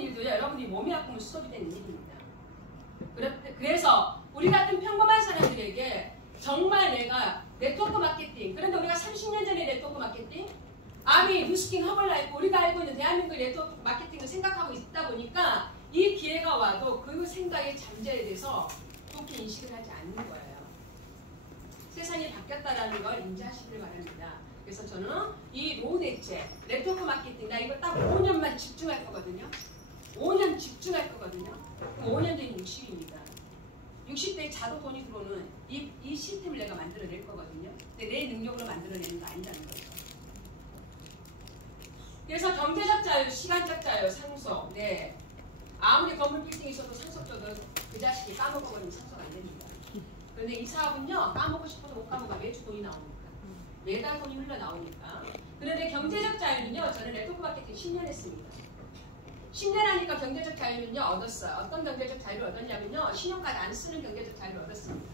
일도 여러분들이 몸이 아프면 수업이 되는 일입니다. 그래서 우리 같은 평범한 사람들에게 정말 내가 네트워크 마케팅, 그런데 우리가 30년 전에 네트워크 마케팅, 아미, 뉴스킹, 허벌라이프, 우리가 알고 있는 대한민국 네트워크 마케팅을 생각하고 있다 보니까 이 기회가 와도 그 생각의 잠재에 대해서 좋게 인식을 하지 않는 거예요. 세상이 바뀌었다라는 걸 인지하시길 바랍니다. 그래서 저는 이 노후 대책, 네트워크 마케팅, 나 이거 딱 5년만 집중할 거거든요. 5년 집중할 거거든요. 그럼 5년 뒤는 60입니다. 60대에 자도 돈이 들어오는 이 시스템을 내가 만들어낼 거거든요. 근데 내 능력으로 만들어내는 거 아니라는 거죠. 그래서 경제적 자유, 시간적 자유, 상속. 네. 아무리 건물 빌딩이 있어도 상속 줘도 그 자식이 까먹어버리면 상속 안 됩니다. 그런데 이 사업은요, 까먹고 싶어도 못 까먹어. 매주 돈이 나오니까. 매달 돈이 흘러나오니까. 그런데 경제적 자유는요, 저는 네트워크 마케팅 10년 했습니다. 10년 하니까 경제적 자유는요, 얻었어요. 어떤 경제적 자유를 얻었냐면요, 신용카드 안 쓰는 경제적 자유를 얻었습니다.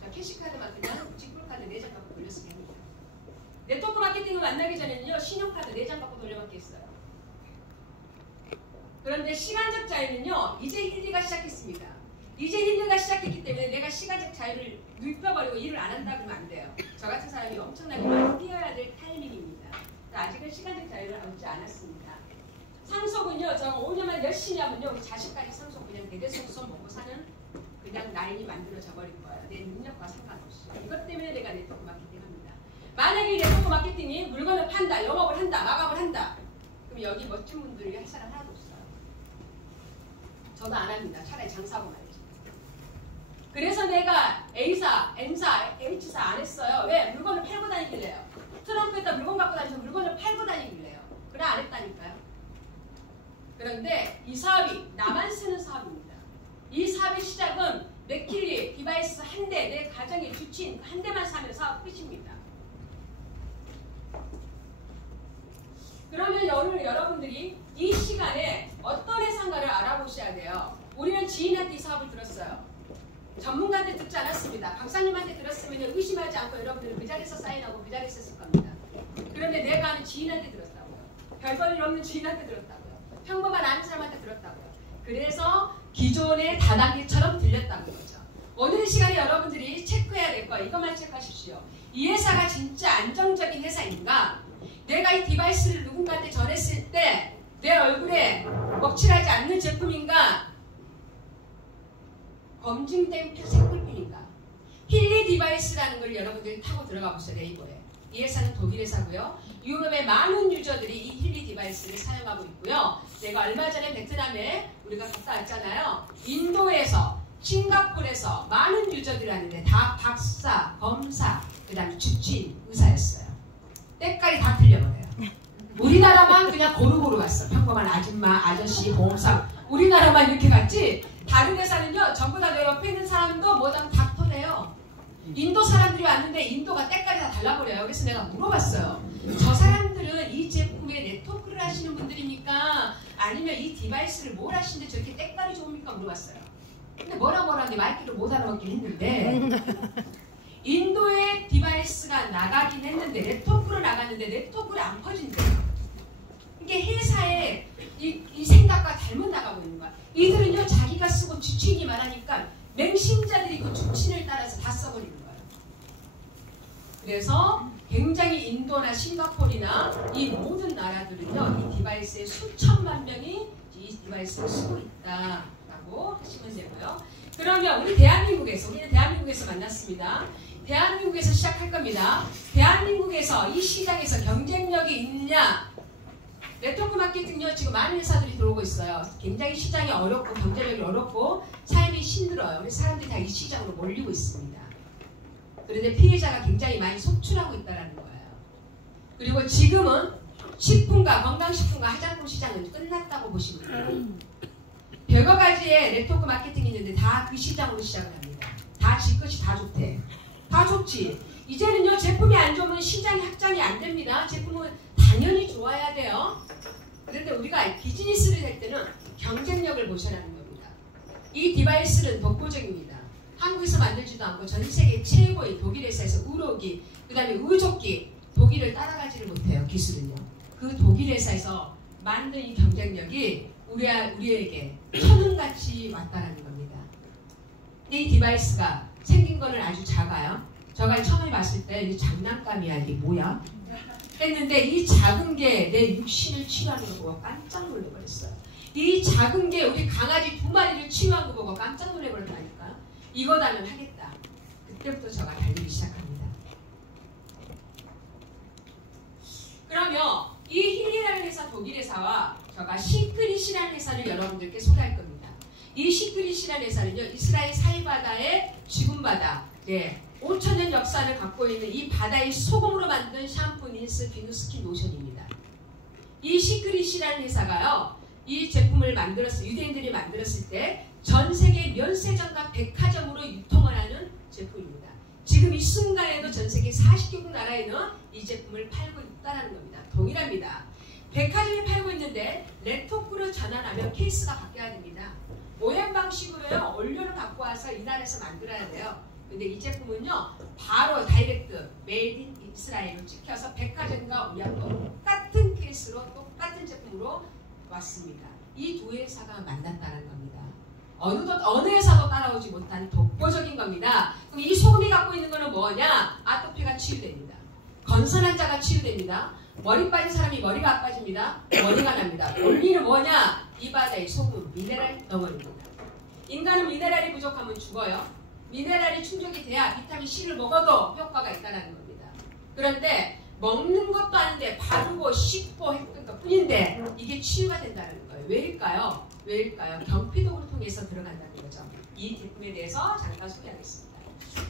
자, 캐시카드만 그냥 직불카드 4장 갖고 돌려쓰기 합니다. 네트워크 마케팅을 만나기 전에는요, 신용카드 4장 갖고 돌려받기 했어요. 그런데 시간적 자유는요, 이제 힐리가 시작했습니다. 이제 힐리가 시작했기 때문에 내가 시간적 자유를 눕혀버리고 일을 안 한다 그러면 안 돼요. 저 같은 사람이 엄청나게 많이 뛰어야 될 타이밍입니다. 아직은 시간적 자유를 얻지 않았습니다. 상속은요, 저 5년만 열심히 하면요, 우리 자식까지 상속 그냥 대대손손 먹고 사는 그냥 라인이 만들어져 버릴 거예요. 내 능력과 상관없이. 이것 때문에 내가 네트워크 마케팅 합니다. 만약에 이 네트워크 마케팅이 물건을 판다, 영업을 한다, 마감을 한다. 그럼 여기 멋진 분들이 할 사람 하나도 없어요. 저도 안 합니다. 차라리 장사하고 말이죠. 그래서 내가 A사, M사, H사 안 했어요. 왜? 물건을 팔고 다니길래요. 트렁크에다 물건 갖고 다니면서 물건을 팔고 다니길래요. 그래 안 했다니까요. 그런데 이 사업이 나만 쓰는 사업입니다. 이 사업의 시작은 맥킬리 디바이스 한 대, 내 가정의 주친 한 대만 사면 사업 끝입니다. 그러면 오늘 여러분들이 이 시간에 어떤 회사인가를 알아보셔야 돼요. 우리는 지인한테 이 사업을 들었어요. 전문가한테 듣지 않았습니다. 박사님한테 들었으면 의심하지 않고 여러분들은 그 자리에서 사인하고 그 자리에서 했을 겁니다. 그런데 내가 아는 지인한테 들었다고요. 별볼일 없는 지인한테 들었다고요. 평범한 아는 사람한테 들었다고요. 그래서 기존의 다단계처럼 들렸다는 거죠. 오늘 시간에 여러분들이 체크해야 될 거 이것만 체크하십시오. 이 회사가 진짜 안정적인 회사인가? 내가 이 디바이스를 누군가한테 전했을 때 내 얼굴에 먹칠하지 않는 제품인가? 검증된 색불핀인가? 힐리 디바이스라는 걸 여러분들이 타고 들어가 보세요. 네이버에. 이 회사는 독일 회사고요. 유럽의 많은 유저들이 이 힐리 디바이스를 사용하고 있고요. 내가 얼마 전에 베트남에 우리가 갔다 왔잖아요. 인도에서, 싱가포르에서 많은 유저들이 하는데 다 박사, 검사, 그 다음에 주치의, 의사였어요. 때깔이 다 틀려버려요. 우리나라만 그냥 고루고루 갔어. 평범한 아줌마, 아저씨, 보험사. 우리나라만 이렇게 갔지. 다른 회사는요, 전부 다 내 옆에 있는 사람도 뭐다 닥터래요. 인도 사람들이 왔는데 인도가 때깔이 다 달라버려요. 그래서 내가 물어봤어요. 저 사람들은 이 제품에 네트워크를 하시는 분들입니까? 아니면 이 디바이스를 뭘 하시는데 저렇게 때깔이 좋습니까? 물어봤어요. 근데 뭐라 하는데 마이크를 못 알아먹긴 했는데 인도의 디바이스가 나가긴 했는데 네트워크로 나갔는데 네트워크를 안 퍼진대요. 이게 회사의 이 생각과 잘못 나가고 있는 거야. 이들은요, 자기가 쓰고 주치인이 말하니까 맹신자들이 그 주친을 따라서 다 써버리는 거예요. 그래서 굉장히 인도나 싱가포르나 이 모든 나라들은요, 이 디바이스에 수천만 명이 이 디바이스를 쓰고 있다라고 하시면 되고요. 그러면 우리는 대한민국에서 만났습니다. 대한민국에서 시작할 겁니다. 대한민국에서 이 시장에서 경쟁력이 있느냐? 네트워크 마케팅요, 지금 많은 회사들이 들어오고 있어요. 굉장히 시장이 어렵고 경쟁력이 어렵고 삶이 힘들어요. 우리 사람들이 다 이 시장으로 몰리고 있습니다. 그런데 피해자가 굉장히 많이 속출하고 있다는 거예요. 그리고 지금은 식품과 건강식품과 화장품 시장은 끝났다고 보시면 돼요. 별거 가지의 네트워크 마케팅이 있는데 다 그 시장으로 시작을 합니다. 다 지 것이 다 좋대. 다 좋지. 이제는요, 제품이 안 좋으면 시장이 확장이 안 됩니다. 제품은 당연히 좋아야 돼요. 그런데 우리가 비즈니스를 할 때는 경쟁력을 보셔라는 겁니다. 이 디바이스는 독보적입니다. 한국에서 만들지도 않고 전 세계 최고의 독일 회사에서 의료기, 그 다음에 의족기, 독일을 따라가지를 못해요. 기술은요. 그 독일 회사에서 만든 이 경쟁력이 우리에게 천운같이 왔다라는 겁니다. 근데 이 디바이스가 생긴 거는 아주 작아요. 저가 처음에 봤을 때 이 장난감이야, 이게 뭐야? 했는데 이 작은 게 내 육신을 치유하는 거 보고 깜짝 놀라버렸어요. 이 작은 게 우리 강아지 2마리를 치유한 거 보고 깜짝 놀라버렸다니까. 이거다면 하겠다. 그때부터 저가 달리기 시작합니다. 그러면 이 힐리라는 회사, 독일 회사와 저가 시크릿이라는 회사를 여러분들께 소개할 겁니다. 이 시크릿이라는 회사는요, 이스라엘 사이바다의 죽은 바다, 5,000년 역사를 갖고 있는 이 바다의 소금으로 만든 샴푸, 린스, 비누스킨, 로션입니다. 이 시크릿이라는 회사가요, 이 제품을 유대인들이 만들었을 때 전 세계 면세점과 백화점으로 유통을 하는 제품입니다. 지금 이 순간에도 전 세계 40개국 나라에는 이 제품을 팔고 있다는 겁니다. 동일합니다. 백화점에 팔고 있는데 네트워크로 전환하면 케이스가 바뀌어야 됩니다. 오염 방식으로요, 원료를 갖고 와서 이 나라에서 만들어야 돼요. 근데 이 제품은요, 바로 다이렉트 메이드 인 이스라엘로 찍혀서 백화점과 우리와 똑같은 케이스로 똑같은 제품으로 왔습니다. 이 두 회사가 만났다는 겁니다. 어느 회사도 따라오지 못한 독보적인 겁니다. 그럼 이 소금이 갖고 있는 거는 뭐냐? 아토피가 치유됩니다. 건선환자가 치유됩니다. 머리 빠진 사람이 머리가 안 빠집니다. 머리가 납니다. 원리는 뭐냐? 이 바다의 소금, 미네랄 덩어리입니다. 인간은 미네랄이 부족하면 죽어요. 미네랄이 충족이 돼야 비타민 C를 먹어도 효과가 있다는 겁니다. 그런데 먹는 것도 아닌데 바르고 씻고 했던 것 뿐인데 이게 치유가 된다는 거예요. 왜일까요? 경피독을 통해서 들어간다는 거죠. 이 제품에 대해서 잠깐 소개하겠습니다.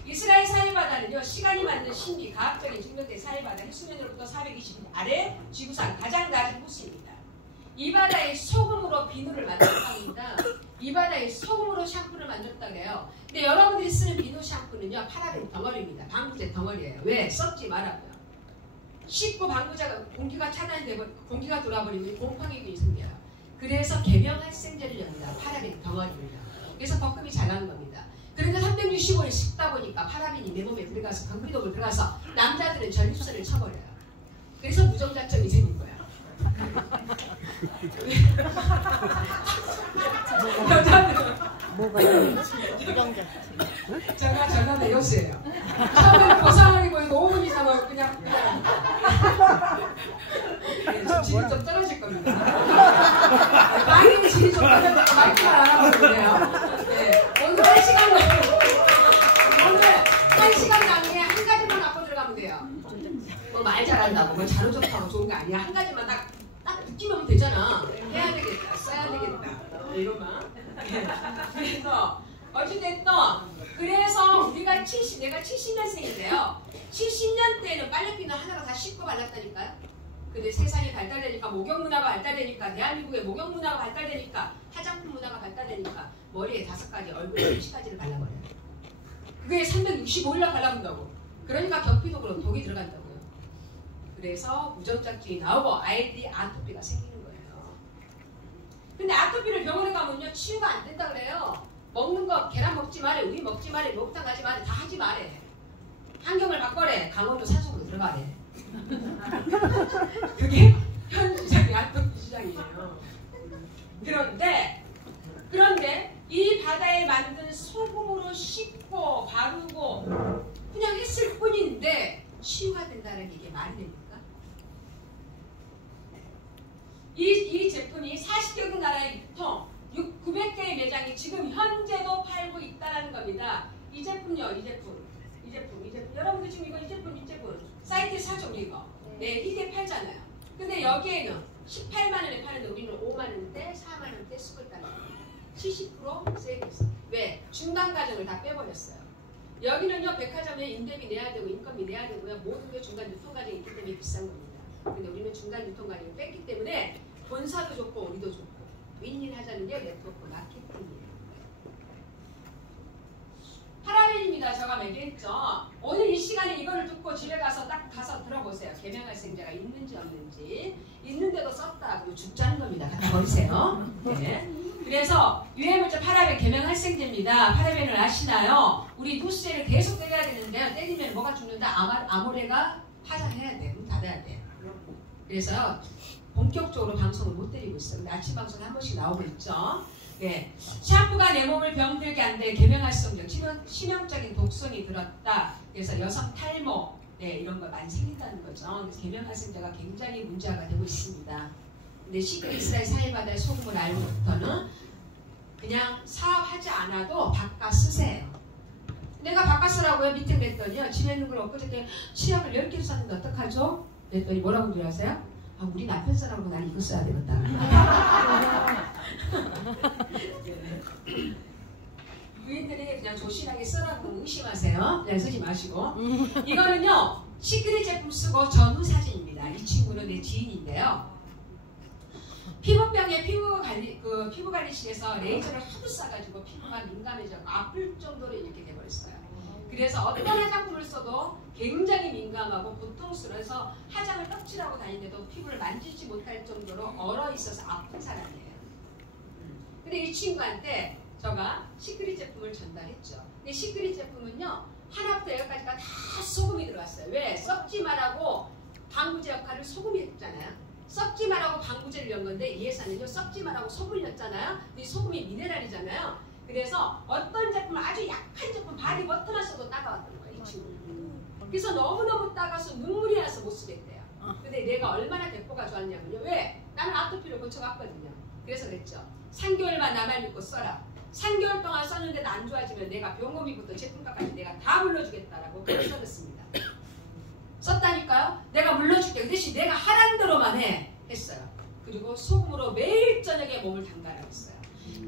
이스라엘 사해바다는요, 시간이 맞는 신비, 과학적인 증명된 사해바다 해수면으로부터 420m 아래 지구상 가장 낮은 호수입니다. 이 바다에 소금으로 비누를 만들었답니다. 이 바다에 소금으로 샴푸를 만들었다고 해요. 근데 여러분들이 쓰는 비누 샴푸는요, 파라벤 덩어리입니다. 방부제 덩어리예요. 왜? 썩지 말아요. 씻고 방부제가 공기가 차단되고 공기가 돌아버리면 곰팡이균이 생겨요. 그래서 계명활생제를 엽니다. 파라벤 덩어리입니다. 그래서 거품이 잘 나는 겁니다. 그러니까 365일 씻다 보니까 파라벤이 내 몸에 들어가서 경피독을 들어가서 남자들은 전립선을 쳐버려요. 그래서 무정자증이 생긴 거예요. 여자들은 뭐가 무정자증? 제가 전남의 여수예요. 처음에는 고상하게 보이고 5분 이상은 그냥 질이 좀 떨어질 겁니다. 당연히 질이 좀 떨어질 말투만 알아보는데요. 오늘 1시간 강의에 한 가지만 갖고 들어가면 돼요. 뭐 말 잘한다고, 뭐 자료 좋다고 좋은 게 아니야. 한 가지만 딱 느끼면 되잖아. 해야 되겠다, 써야 되겠다. 이것만. 그래서 어찌됐든 그래서 우리가 내가 70년생인데요. 70년 때는 빨래비누 하나가 다 씻고 발랐다니까요. 근데 세상이 발달되니까 목욕문화가 발달되니까 대한민국의 목욕문화가 발달되니까 화장품 문화가 발달되니까 머리에 5가지, 얼굴에 10가지를 발라버려요. 그게 365일날 발라본다고. 그러니까 경피독으로 독이 들어간다고요. 그래서 무정자증이 나오고 아이들이 아토피가 생기는 거예요. 근데 아토피를 병원에 가면요, 치유가 안 된다 그래요. 먹는 거 계란 먹지 말래, 우유 먹지 말래, 목욕탕 가지 말래, 다 하지 말래. 환경을 바꿔래. 강원도 산속으로 들어가래. 그게 현 주장이 아토피 주장이에요. 그런데 이 바다에 만든 소금으로 씻고 바르고 그냥 했을 뿐인데 치유가 된다는 게 이게 말이 됩니까? 이 제품이 40개국 나라에 유통 900개의 매장이 지금 현재도 팔고 있다는 겁니다. 이 제품요, 이 제품. 여러분들 지금 이 제품 사이트에 사죠, 이거. 네, 이게 팔잖아요. 근데 여기에는 18만원에 파는데 우리는 5만원대, 4만원대 쓰고 있다는 겁니다. 70% 세이브했어. 왜? 중간 과정을 다 빼버렸어요. 여기는요, 백화점에 임대비 내야 되고 인건비 내야 되고요. 모든 게 중간 유통 과정이 있기 때문에 비싼 겁니다. 근데 우리는 중간 유통 과정을 뺐기 때문에 본사도 좋고 우리도 좋고 윈윈 하자는 게 네트워크 마케팅이에요. 파라벤입니다. 제가 얘기했죠. 오늘 이 시간에 이거를 듣고 집에 가서 딱 가서 들어보세요. 계명활생제가 있는지 없는지. 있는데도 썼다. 그럼 죽자는 겁니다. 갖다 버리세요. 네. 그래서 유해물질 파라벤 계명활생제입니다. 파라벤을 아시나요? 우리 누수제를 계속 때려야 되는데요. 때리면 뭐가 죽는다? 아모레가 파산해야 돼. 문 닫아야 돼. 그래서 본격적으로 방송을 못 드리고 있어요. 근데 아침 방송에 한 번씩 나오고 있죠. 네. 샴푸가 내 몸을 병들게 한데 계명활성적 치명적인 독성이 들었다. 그래서 여성 탈모 이런 거 많이 생긴다는 거죠. 그래서 계명활성제가 굉장히 문제가 되고 있습니다. 근데 시크릿이라의 사회바다의 소금을 알고부터는 그냥 사업하지 않아도 바꿔 쓰세요. 내가 바꿔 쓰라고요? 미팅 냈더니요. 집에 있는 걸 엊그저께 치약을 10개 썼는데 어떡하죠? 그랬더니 뭐라고 줄 아세요? 아, 우리 남편 쓰라고 난 이거 써야 되겠다. 부인들이 그냥 조신하게 쓰라고 의심하세요. 그냥 쓰지 마시고. 이거는요. 시크릿 제품 쓰고 전후 사진입니다. 이 친구는 내 지인인데요. 피부병에 피부관리실에서 레이저를 하도 쏴가지고 피부가 민감해져서 아플 정도로 이렇게 돼버렸어요. 그래서 어떤 화장품을 써도 굉장히 민감하고 고통스러워서 화장을 떡칠하고 다니는데도 피부를 만지지 못할 정도로 얼어 있어서 아픈 사람이에요. 근데 이 친구한테 제가 시크릿 제품을 전달했죠. 근데 시크릿 제품은요. 하나부터 열까지가 다 소금이 들어갔어요. 왜? 썩지 말라고 방부제 역할을 소금이 했잖아요. 썩지 말라고 방부제를 넣은 건데 이 회사는요. 썩지 말라고 소금을 넣었잖아요. 이 소금이 미네랄이잖아요. 그래서 어떤 제품 아주 약한 제품 바디버터만 써도 따가웠던 거예요. 이 친구는. 그래서 너무너무 따가서 눈물이 나서 못 쓰겠대요. 근데 내가 얼마나 대포가 좋았냐면요. 왜? 나는 아토피를 고쳐갔거든요. 그래서 그랬죠. 3개월만 나만 믿고 써라. 3개월 동안 썼는데도 안 좋아지면 내가 병원비부터 제품값까지 내가 다 물러주겠다라고 그렇게 써줬습니다. 썼다니까요. 내가 물러줄게. 그 대신 내가 하란 대로만 했어요. 그리고 소금으로 매일 저녁에 몸을 담가라고 했어요.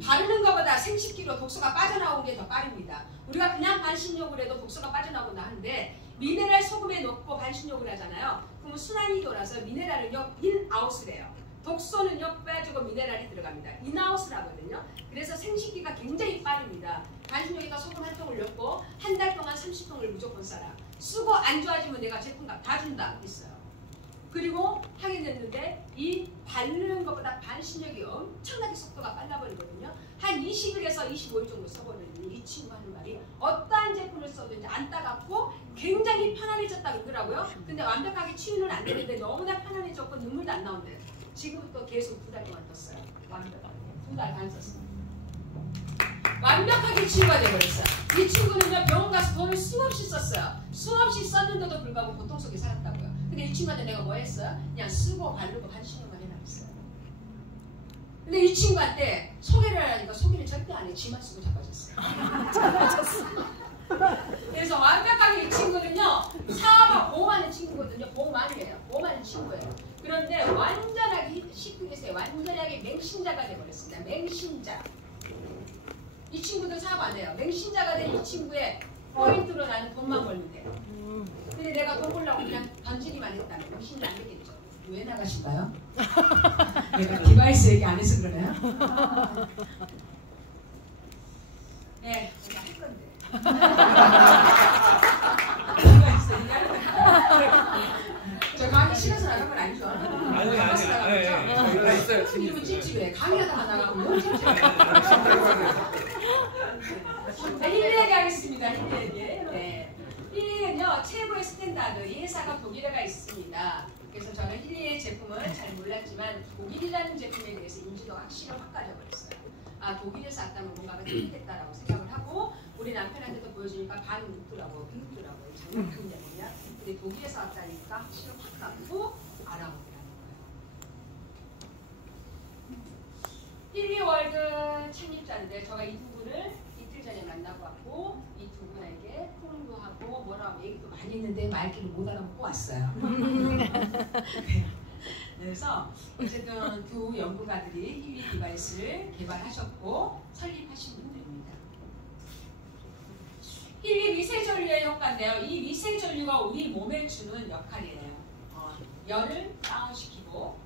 바르는 것보다 생식기로 독소가 빠져나온 게 더 빠릅니다. 우리가 그냥 반신욕을 해도 독소가 빠져나오곤 하는데 미네랄 소금에 넣고 반신욕을 하잖아요. 그러면 순환이 돌아서 미네랄은요 인아웃을 해요. 독소는요 빼주고 미네랄이 들어갑니다. 인아웃을 하거든요. 그래서 생식기가 굉장히 빠릅니다. 반신욕에다 소금 한 통을 넣고 한 달 동안 30통을 무조건 써라. 쓰고 안 좋아지면 내가 제품값 다 준다 있어요. 그리고 하게 됐는데 이 바르는 것보다 반신욕이 엄청나게 속도가 빨라버리거든요. 한 20일에서 25일 정도 써버리니 이 친구가 하는 말이 어떠한 제품을 써도 이제 안 따갑고 굉장히 편안해졌다고 그러더라고요. 근데 완벽하게 치유는 안 되는데 너무나 편안해졌고 눈물도 안 나온대요. 지금부터 계속 2달 동안 떴어요. 완벽하게 2달 반 썼어요. 완벽하게 치유가 되어버렸어요. 이 친구는요 병원 가서 돈을 수없이 썼어요. 수없이 썼는데도 불구하고 고통 속에 살았다고요. 근데 이 친구한테 내가 뭐 했어요? 그냥 쓰고 바르고 반신욕만 해놨어요. 근데 이 친구한테 소개를 하니까 소개를 절대 안 해. 지만 쓰고 자빠졌어요. 그래서 완벽하게 이 친구는요 사업하고 보험하는 친구거든요. 보험아니에요. 보험하는 친구예요. 그런데 완전하게 시크릿에 완전하게 맹신자가 되어버렸습니다. 맹신자. 이 친구도 사업 안 해요. 맹신자가 된 이 친구의 포인트로 나는 돈만 벌면 돼요. 근데 내가 돈 벌려고 그냥 던지기만 했다면 맹신자 안 되겠죠. 왜 나가신가요? 내가 디바이스 얘기 안 해서 그러나요? 네, 제가 할 건데. 저 강의 싫어서 나간 건 아니죠? 아니. 이러면 찝찝해. 강의하다가 나가면 너무 찝찝해. 힐리에게 하겠습니다. 힐리에게. 네. 힐리는요 최고의 스탠다드. 이 회사가 독일에가 있습니다. 그래서 저는 힐리의 제품을 잘 몰랐지만 독일이라는 제품에 대해서 인지도가 확실히 확 가져버렸어요. 아 독일에서 왔다면 뭔가가 틀리겠다라고 생각을 하고 우리 남편한테도 보여주니까 반응 웃더라고. 웃더라고요. 장난감이냐 뭐냐. 근데 독일에서 왔다니까 확실히 확 가고 알아보더라고요. 힐리월드 창립자인데 제가 이 두 분을 이틀 전에 만나고 왔고 이 두 분에게 포옹도 하고 뭐라고 얘기도 많이 했는데 말귀를 못 알아먹고 왔어요. 그래서 어쨌든 두 연구가들이 힐리 디바이스를 개발하셨고 설립하신 분들입니다. 힐리 미세전류의 효과인데요. 이 미세전류가 우리 몸에 주는 역할이에요. 열을 다운시키고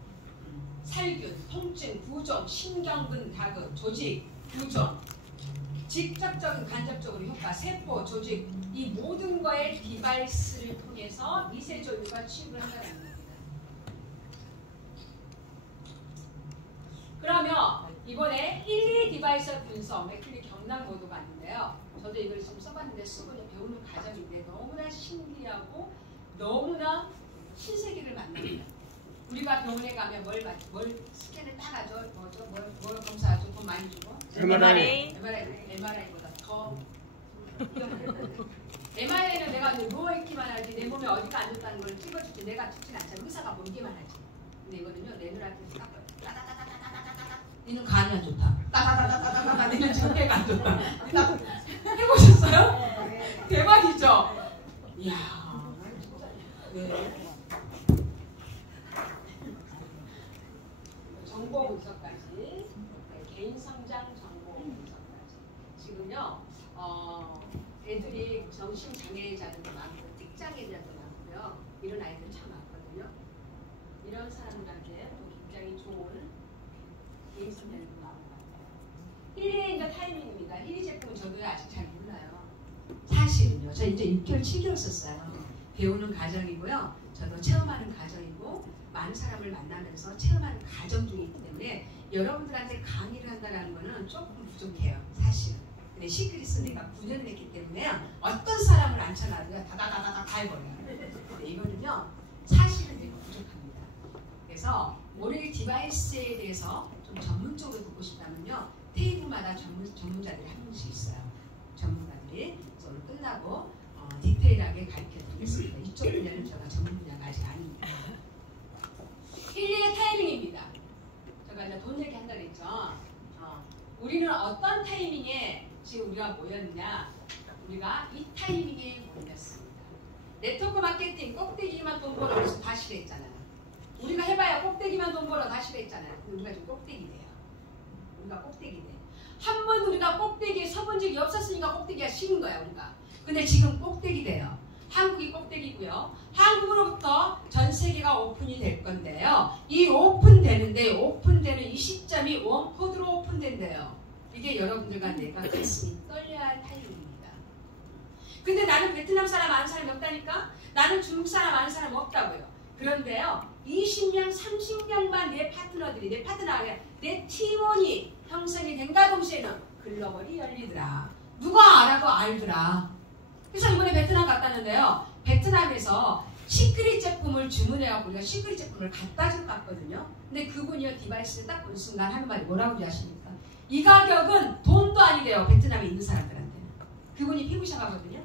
살균, 통증, 부종, 신경근 자극, 조직, 부종, 직접적인 간접적으로 효과, 세포, 조직 이 모든 거에 디바이스를 통해서 미세전류가 치유를 한다는 겁니다. 그러면 이번에 힐리 디바이스 분석, 맥힐리 경락 모드가 있는데요. 저도 이걸 좀 써봤는데 수분이 배우는 과정인데 너무나 신기하고 너무나 신세계를 만납니다. 우리가 병원에 가면 뭘 스캔을 따가죠. 뭘 검사하죠. 돈 많이 주고. MRI보다 더. MRI는 내가 누워있기만 하지 내 몸에 어디가 안 좋다는 걸 찍어주지 내가 찍진 않잖아. 의사가 보기만 하지. 근데 이거는요 내 눈앞에서 딱 따다다다다다다다다 니는 간이 안 좋다. 따다다다다다다 니는 전개가 안 좋다. 해보셨어요? 대박이죠? 이야. 네. 정보 분석까지, 개인 성장 정보 분석까지. 지금요, 애들이 정신 장애자들도 많고, 틱장애자도 많고요. 이런 아이들 참 많거든요. 이런 사람들한테 또 굉장히 좋은 개인 성장도 나온 것 같아요. 힐리의 이제 타이밍입니다. 힐리 제품은 저도 아직 잘 몰라요. 사실은요, 저 이제 6개월, 7개월 썼어요. 배우는 과정이고요. 저도 체험하는 과정이고 많은 사람을 만나면서 체험하는 과정 중에 있기 때문에 여러분들한테 강의를 한다는 거는 조금 부족해요. 사실은. 근데 시크릿스 내가 9년을 했기 때문에 어떤 사람을 앉혀놔도 다다다다다 다 해버려요. 근데 이거는요. 사실은 내가 부족합니다. 그래서 모레 디바이스에 대해서 좀 전문적으로 듣고 싶다면요. 테이블마다 전문자들이 한 명씩 있어요. 전문가들이. 그래서 오늘 끝나고 디테일하게 가르쳐 드리겠습니다. 이쪽 분야는 제가 전문 분야가 아직 아닙니다. 힐리의 타이밍입니다. 제가 이제 돈 얘기 한다고 했죠. 우리는 어떤 타이밍에 지금 우리가 모였느냐. 우리가 이 타이밍에 모였습니다. 네트워크 마케팅 꼭대기만 돈 벌어 그래서 다 싫어했잖아요. 우리가 해봐야 꼭대기만 돈 벌어 다 싫어했잖아요. 근데 우리가 지금 꼭대기 돼요. 우리가 꼭대기 돼. 한 번 우리가 꼭대기에 서본 적이 없었으니까 꼭대기가 싫은 거야 우리가. 근데 지금 꼭대기 돼요. 한국이 꼭대기고요. 한국으로부터 전 세계가 오픈이 될 건데요. 이 오픈되는 이 시점이 원코드로 오픈된대요. 이게 여러분들과 내가 가슴이 떨려야 할 타이밍입니다. 근데 나는 베트남 사람 아는 사람이 없다니까? 나는 중국 사람 아는 사람 없다고요. 그런데요. 20명, 30명만 내 파트너들이, 내 팀원이 형성이 된가 동시에는 글로벌이 열리더라. 누가 알아도 알더라. 그래서 이번에 베트남 갔다는데요. 베트남에서 시크릿 제품을 주문해갖고 우리가 시크릿 제품을 갖다 줄 것 같거든요. 근데 그분이요 디바이스를 딱 보는 순간 하는 말이 뭐라고 아십니까? 이 가격은 돈도 아니래요. 베트남에 있는 사람들한테는. 그분이 피부샵하거든요.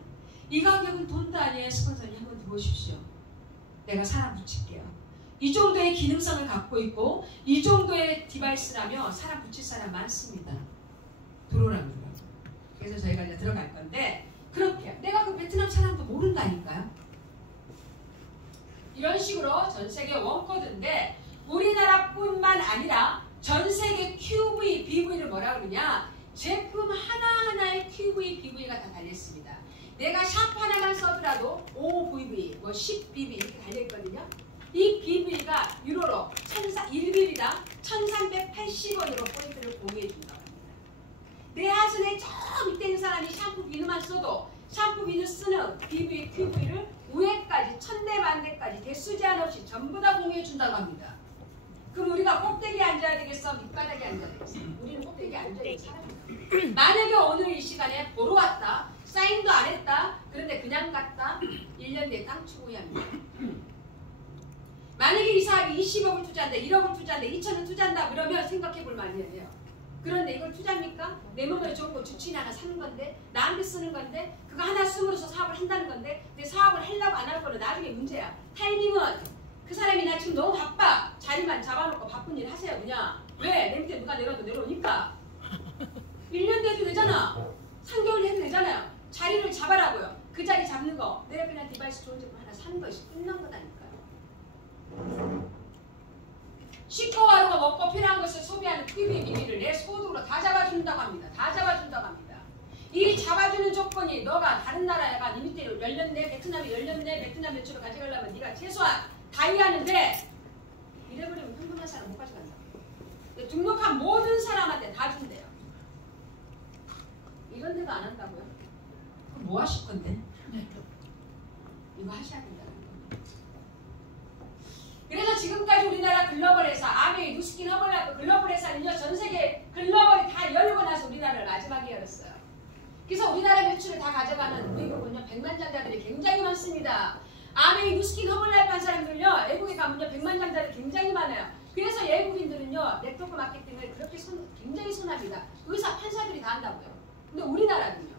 이 가격은 돈도 아니에요. 스폰서님 한번 들어오십시오. 내가 사람 붙일게요. 이 정도의 기능성을 갖고 있고 이 정도의 디바이스라면 사람 붙일 사람 많습니다. 들어오라고 그러더라고요. 그래서 저희가 이제 들어갈 건데 그렇게 내가 그 베트남 사람도 모른다니까요. 이런 식으로 전 세계 원코드인데 우리나라뿐만 아니라 전 세계 QV, BV를 뭐라 그러냐 제품 하나하나에 QV, BV가 다 달려있습니다. 내가 샴푸 하나만 써더라도 5BV, 10BV 이렇게 달려있거든요. 이 BV가 유로로 1BV당 1380원으로 포인트를 공유해준다고 합니다. 내 하순에 저 밑에 있는 사람이 샴푸 비누만 써도 샴푸 비누 쓰는 BV, QV를 위에까지 1000대 만대까지 개수 제한 없이 전부 다 공유해준다고 합니다. 그럼 우리가 꼭대기에 앉아야 되겠어? 밑바닥에 앉아야 되겠어? 우리는 꼭대기에 앉아야 사람이다. 만약에 오늘 이 시간에 보러 왔다. 사인도 안 했다. 그런데 그냥 갔다. 1년 뒤에 땅 추구합니다. 만약에 이 사람이 20억을 투자한다. 1억을 투자한다. 2천을 투자한다. 그러면 생각해 볼 만이에요. 그런데 이걸 투자입니까? 내 몸에 좋은 거 주치인 하나 사는 건데 나한테 쓰는 건데 그거 하나 쓰므로서 사업을 한다는 건데 내 사업을 하려고 안 할 거는 나중에 문제야. 타이밍은 그 사람이 나 지금 너무 바빠. 자리만 잡아놓고 바쁜 일 하세요. 그냥. 왜? 내 밑에 누가 내려도 내려오니까. 1년 돼도 되잖아. 3개월 해도 되잖아요. 자리를 잡아라고요. 그 자리 잡는 거. 내가 그냥 디바이스 좋은 제품 하나 사는 것이 끝난 거다니까요. 씻고 하루가 먹고 필요한 것을 소비하는 PB 비밀을 내 소득으로 다 잡아준다고 합니다. 다 잡아준다고 합니다. 이 잡아주는 조건이 너가 다른 나라가 니 밑에 열렸네, 베트남이 열렸네, 베트남 매출을 가져가려면 네가 최소한 다이아는데 이래버리면 평범한 사람 못 가져간다. 등록한 모든 사람한테 다 준대요. 이런 데도 안 한다고요? 그럼 뭐 하실 건데? 이거 하셔야 된다는 거예요. 그래서 지금까지 우리나라 글로벌 회사, 아메이, 누스킨, 허벌라도 글로벌 회사는요, 전 세계 글로벌이 다 열고 나서 우리나라를 마지막에 열었어요. 그래서 우리나라 매출을 다 가져가는 미국은요, 백만장자들이 굉장히 많습니다. 아메이, 누스킨, 허블라이프 한 사람들은요. 외국에 가면요. 백만장자를 굉장히 많아요. 그래서 외국인들은요. 네트워크 마케팅을 그렇게 굉장히 손합니다. 의사, 판사들이 다 한다고요. 근데 우리나라는요.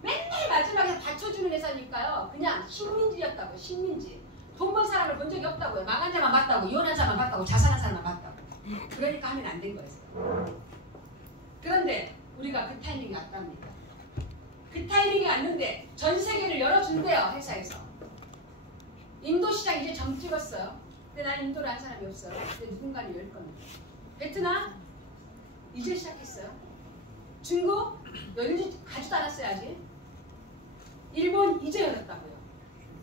맨날 마지막에 받쳐주는 회사니까요. 그냥 식민지였다고요. 식민지. 돈 번 사람을 본 적이 없다고요. 망한 자만 봤다고, 이혼한 자만 봤다고, 자살한 사람만 봤다고. 그러니까 하면 안 된 거였어요. 그런데 우리가 그 타이밍이 왔답니다. 그 타이밍이 왔는데 전 세계를 열어준대요. 회사에서. 인도 시장 이제 점 찍었어요. 근데 난 인도를 한 사람이 없어요. 근데 누군가는 열 겁니다. 베트남 이제 시작했어요. 중국 열지 가지도 않았어요. 아직. 일본 이제 열었다고요.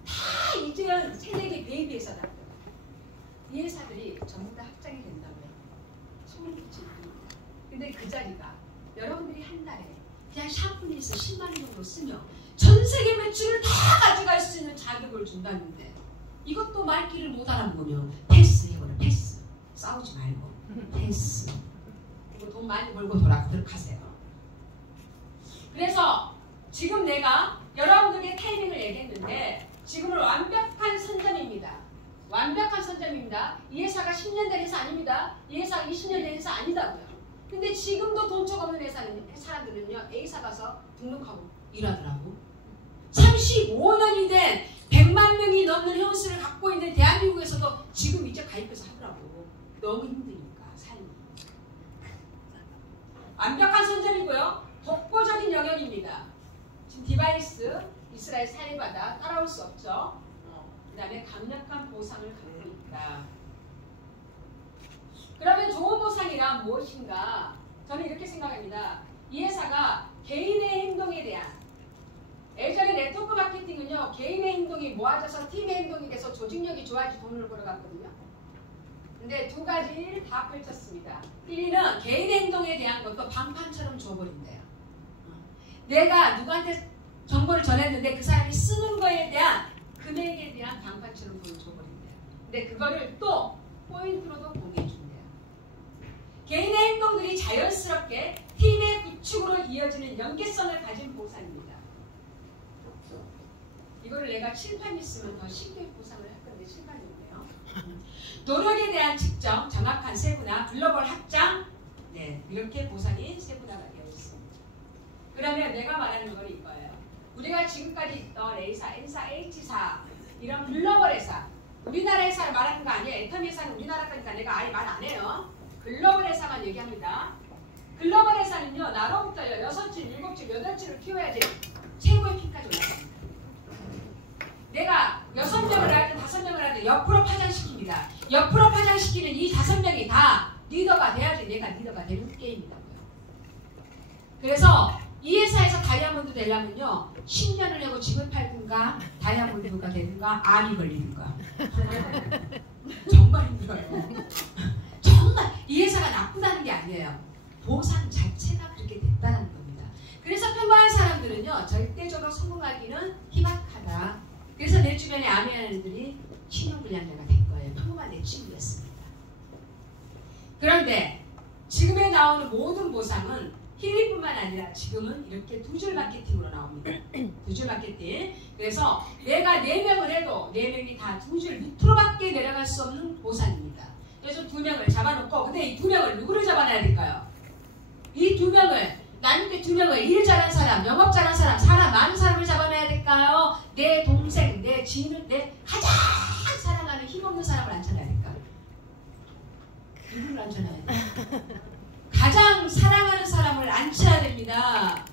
다 이제는 세계의 베이비 회사라고요. 이 회사들이 전부 다 확장이 된다고요. 소문 끼칠 뿐입니다. 근데 그 자리가 여러분들이 한 달에 그냥 샴푸니에서 10만 원 정도 쓰면 전 세계 매출을 다 가져갈 수 있는 자격을 준다는데 이것도 말귀를 못 알아보면 패스 해버려. 패스. 싸우지 말고 패스. 이거 돈 많이 벌고 돌아가도록 하세요. 그래서 지금 내가 여러분들에게 타이밍을 얘기했는데 지금은 완벽한 선점입니다. 완벽한 선점입니다. 이 회사가 10년 된 회사 아닙니다. 이 회사가 20년 된 회사 아니다고요. 근데 지금도 돈적 없는 사람들은요. A사 가서 등록하고 일하더라고. 35년이 된 100만 명이 넘는 회원수를 갖고 있는 대한민국에서도 지금 이제 가입해서 하더라고. 너무 힘드니까 삶이. 완벽한 선점이고요. 독보적인 영역입니다. 지금 디바이스 이스라엘 사례받아 따라올 수 없죠. 그 다음에 강력한 보상을 갖고 있다. 그러면 좋은 보상이란 무엇인가? 저는 이렇게 생각합니다. 이 회사가 개인의 행동에 대한 예전에 네트워크 마케팅은요. 개인의 행동이 모아져서 팀의 행동이 돼서 조직력이 좋아지 돈을 벌어갔거든요. 근데 두 가지를 다 펼쳤습니다. 1위는 개인의 행동에 대한 것도 방판처럼 줘버린대요. 내가 누구한테 정보를 전했는데 그 사람이 쓰는 거에 대한 금액에 대한 방판처럼 돈을 줘버린대요. 근데 그거를 또 포인트로도 공개해준대요. 개인의 행동들이 자연스럽게 팀의 구축으로 이어지는 연계성을 가진 보상입니다. 이거를 내가 칠판 있으면 더 쉽게 보상을 할 건데 칠판이 없네요. 노력에 대한 측정, 정확한 세분화, 글로벌 확장, 네, 이렇게 보상이 세분화가 되어 있습니다. 그러면 내가 말하는 건 이거예요. 우리가 지금까지 있던 A사, N사, H사 이런 글로벌 회사, 우리나라 회사를 말하는 거 아니에요. 애터미 회사는 우리나라 거니까 내가 아예 말 안 해요. 글로벌 회사만 얘기합니다. 글로벌 회사는요. 나로부터요. 6줄, 7줄, 8줄을 키워야지 최고의 핀까지 올라갑니다. 내가 6명을 하든 5명을 하든 옆으로 파장시킵니다. 옆으로 파장시키는 이 5명이 다 리더가 돼야지 내가 리더가 되는 게임이라고요. 그래서 이 회사에서 다이아몬드 되려면요. 10년을 내고 집을 팔든가 다이아몬드가 되든가 암이 걸리든가. 정말 힘들어요. 정말 이 회사가 나쁘다는 게 아니에요. 보상 자체가 그렇게 됐다는 겁니다. 그래서 평범한 사람들은요. 절대적으로 성공하기는 희박하다. 그래서 내 주변에 암이하는 애들이 신용불량자가 된 거예요. 평범한 내 친구였습니다. 그런데 지금에 나오는 모든 보상은 힐링뿐만 아니라 지금은 이렇게 2줄 마케팅으로 나옵니다. 2줄 마케팅. 그래서 내가 4명을 해도 4명이 다 2줄 밑으로밖에 내려갈 수 없는 보상입니다. 그래서 2명을 잡아놓고 근데 이 2명을 누구를 잡아놔야 될까요? 이 2명을 나한테 2명을 일 잘한 사람, 영업 잘한 사람, 사람 많은 사람을 잡아놔야 될까요? 내 동생, 내 지인을 내 가장 사랑하는 힘없는 사람을 앉혀놔야 될까요? 누구를 앉혀놔야 돼요? 가장 사랑하는 사람을 앉혀야 됩니다.